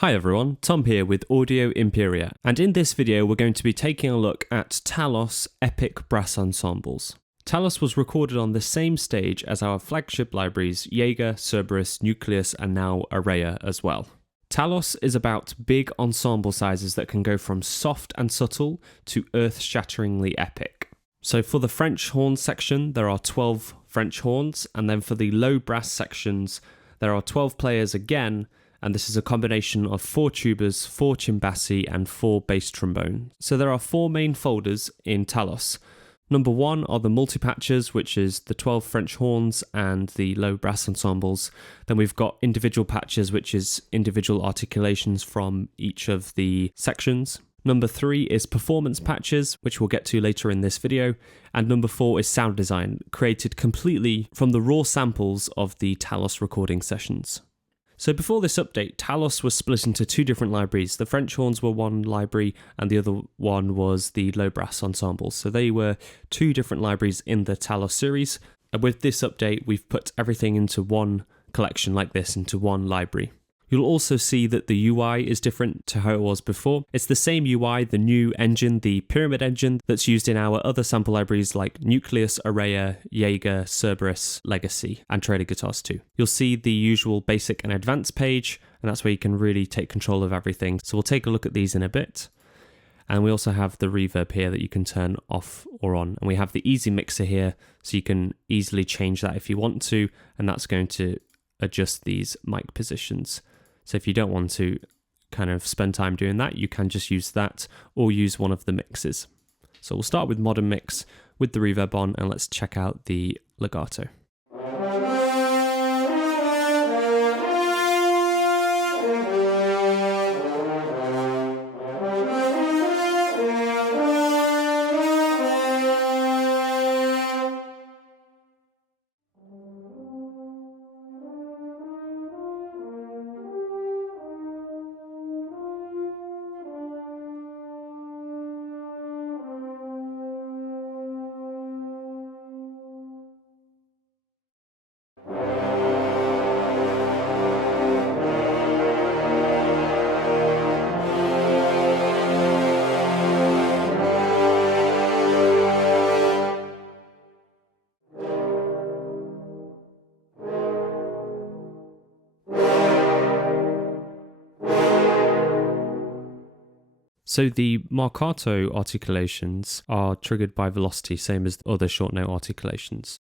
Hi everyone, Tom here with Audio Imperia, and in this video we're going to be taking a look at Talos Epic Brass Ensembles. Talos was recorded on the same stage as our flagship libraries Jaeger, Cerberus, Nucleus and now Imperia as well. Talos is about big ensemble sizes that can go from soft and subtle to earth-shatteringly epic. So for the French horn section there are 12 French horns, and then for the low brass sections there are 12 players again, and this is a combination of 4 tubas, 4 Cimbassi and 4 bass trombones. So there are 4 main folders in Talos. Number 1 are the multi-patches, which is the 12 French horns and the low brass ensembles. Then we've got individual patches, which is individual articulations from each of the sections. Number 3 is performance patches, which we'll get to later in this video. And number 4 is sound design, created completely from the raw samples of the Talos recording sessions. So before this update, Talos was split into 2 different libraries. The French horns were one library and the other one was the low brass ensembles. So they were 2 different libraries in the Talos series. And with this update, we've put everything into one collection like this, into one library. You'll also see that the UI is different to how it was before. It's the same UI, the new engine, the pyramid engine that's used in our other sample libraries like Nucleus, Imperia, Jaeger, Cerberus, Legacy, and trailer guitars too. You'll see the usual basic and advanced page, and that's where you can really take control of everything. So we'll take a look at these in a bit. And we also have the reverb here that you can turn off or on. And we have the easy mixer here, so you can easily change that if you want to, and that's going to adjust these mic positions. So if you don't want to kind of spend time doing that, you can just use that or use one of the mixes. So we'll start with modern mix with the reverb on, and let's check out the legato. So the marcato articulations are triggered by velocity, same as the other short note articulations.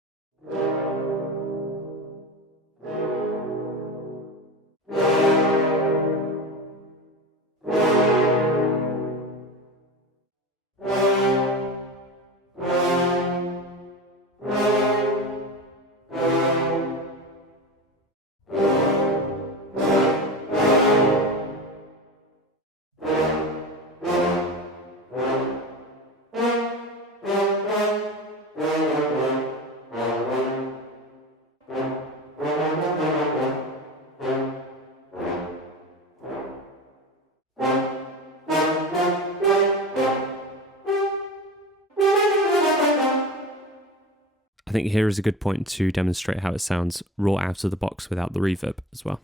I think here is a good point to demonstrate how it sounds raw out of the box without the reverb as well.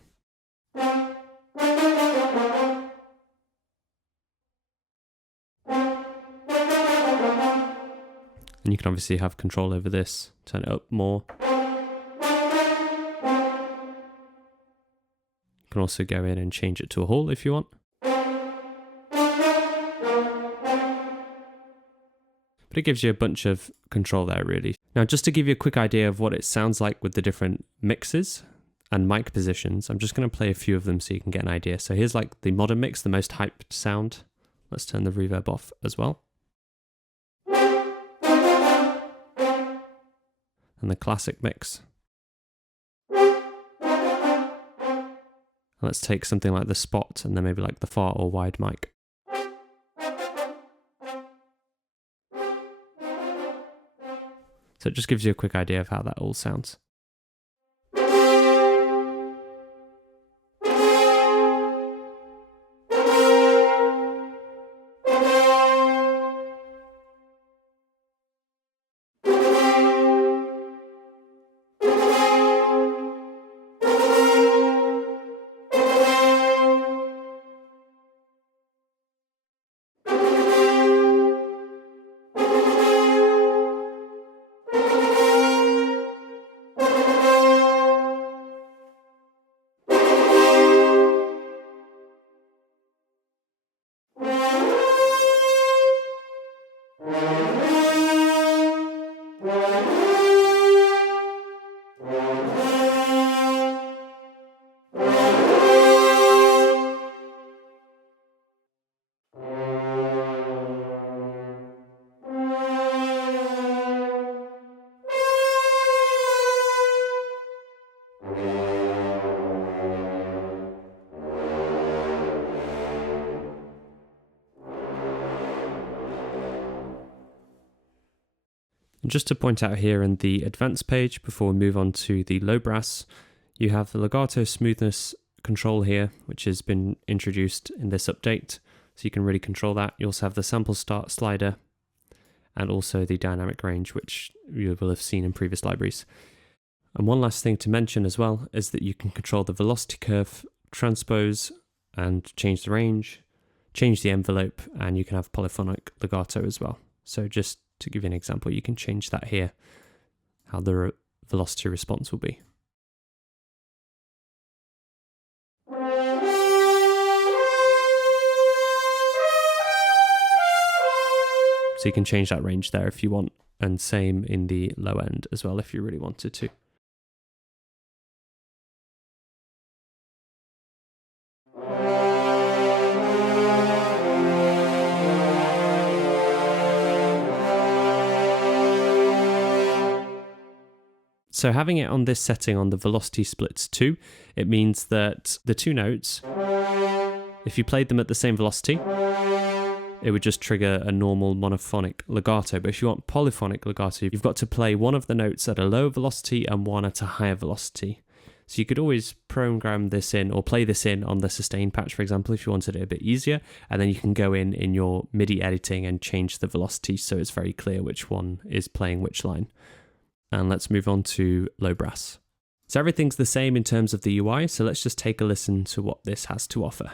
And you can obviously have control over this, turn it up more. You can also go in and change it to a hall if you want. But it gives you a bunch of control there really. Now just to give you a quick idea of what it sounds like with the different mixes and mic positions, I'm just going to play a few of them so you can get an idea. So here's like the modern mix, the most hyped sound. Let's turn the reverb off as well. And the classic mix. Let's take something like the spot and then maybe like the far or wide mic. So it just gives you a quick idea of how that all sounds. And just to point out here in the advanced page, before we move on to the low brass, you have the legato smoothness control here, which has been introduced in this update. So you can really control that. You also have the sample start slider and also the dynamic range, which you will have seen in previous libraries. And one last thing to mention as well is that you can control the velocity curve, transpose, and change the range, change the envelope, and you can have polyphonic legato as well. So just to give you an example, you can change that here, how the velocity response will be. So you can change that range there if you want, and same in the low end as well if you really wanted to. So having it on this setting on the velocity splits 2, it means that the two notes, if you played them at the same velocity, it would just trigger a normal monophonic legato. But if you want polyphonic legato, you've got to play one of the notes at a lower velocity and one at a higher velocity. So you could always program this in or play this in on the sustain patch, for example, if you wanted it a bit easier. And then you can go in your MIDI editing and change the velocity so it's very clear which one is playing which line. And let's move on to low brass. So everything's the same in terms of the UI, so let's just take a listen to what this has to offer.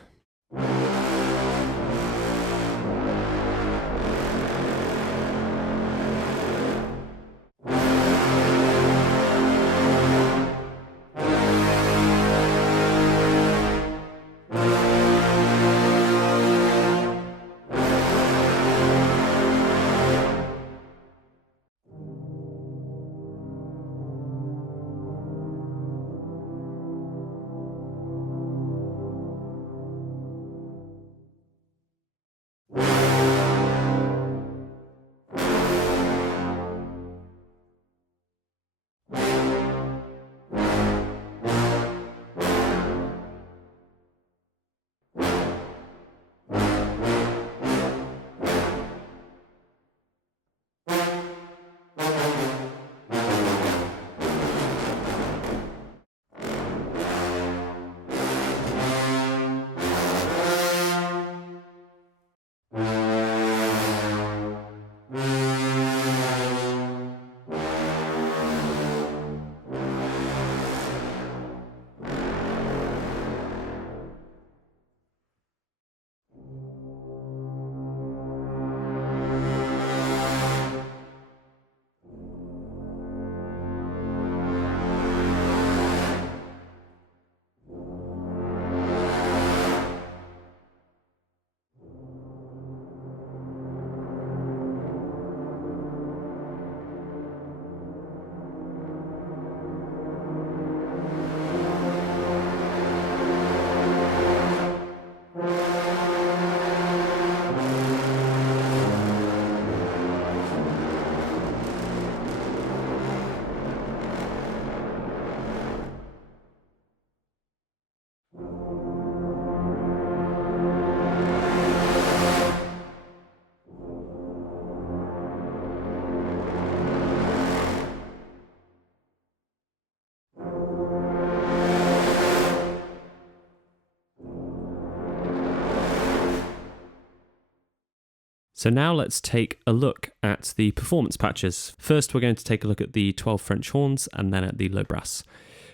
So now let's take a look at the performance patches. First, we're going to take a look at the 12 French horns and then at the low brass.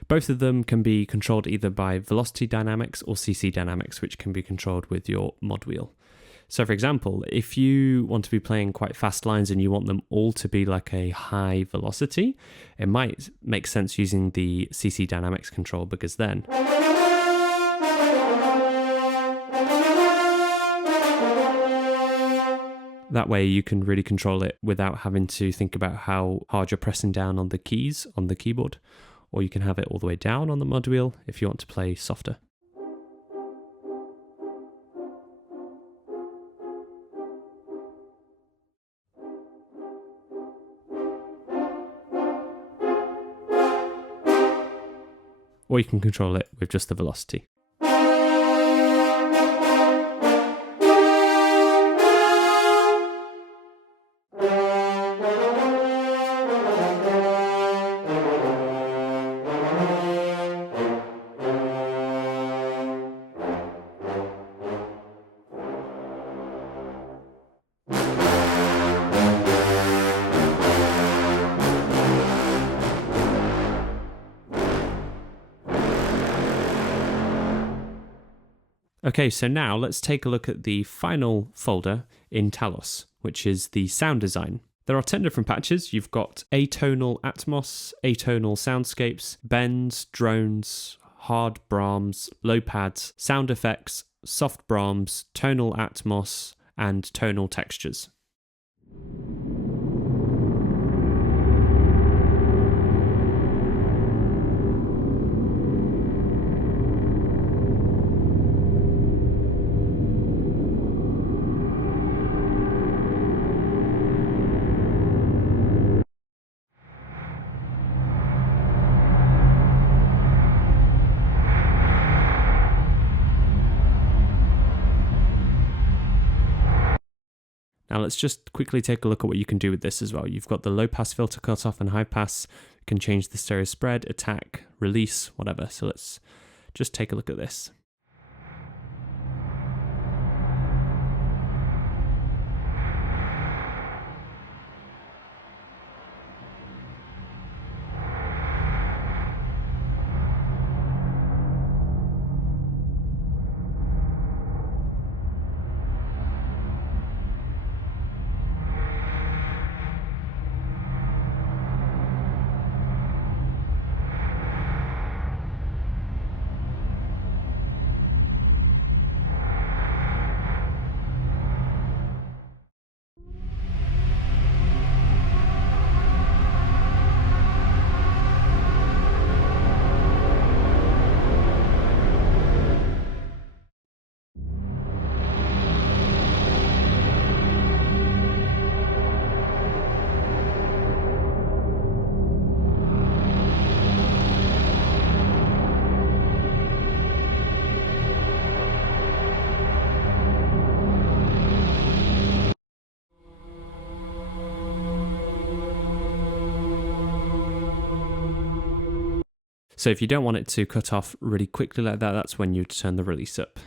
Both of them can be controlled either by velocity dynamics or CC dynamics, which can be controlled with your mod wheel. So for example, if you want to be playing quite fast lines and you want them all to be like a high velocity, it might make sense using the CC dynamics control, because then that way you can really control it without having to think about how hard you're pressing down on the keys on the keyboard. Or you can have it all the way down on the mod wheel if you want to play softer. Or you can control it with just the velocity. Okay, so now let's take a look at the final folder in Talos, which is the sound design. There are 10 different patches. You've got atonal Atmos, atonal soundscapes, bends, drones, hard Brahms, low pads, sound effects, soft Brahms, tonal Atmos, and tonal textures. Now let's just quickly take a look at what you can do with this as well. You've got the low pass filter cutoff and high pass. You can change the stereo spread, attack, release, whatever. So let's just take a look at this. So if you don't want it to cut off really quickly like that, that's when you turn the release up.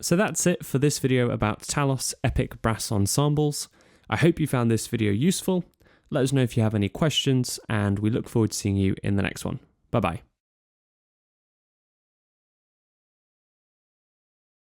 So that's it for this video about Talos Epic Brass Ensembles. I hope you found this video useful. Let us know if you have any questions, and we look forward to seeing you in the next one. Bye bye.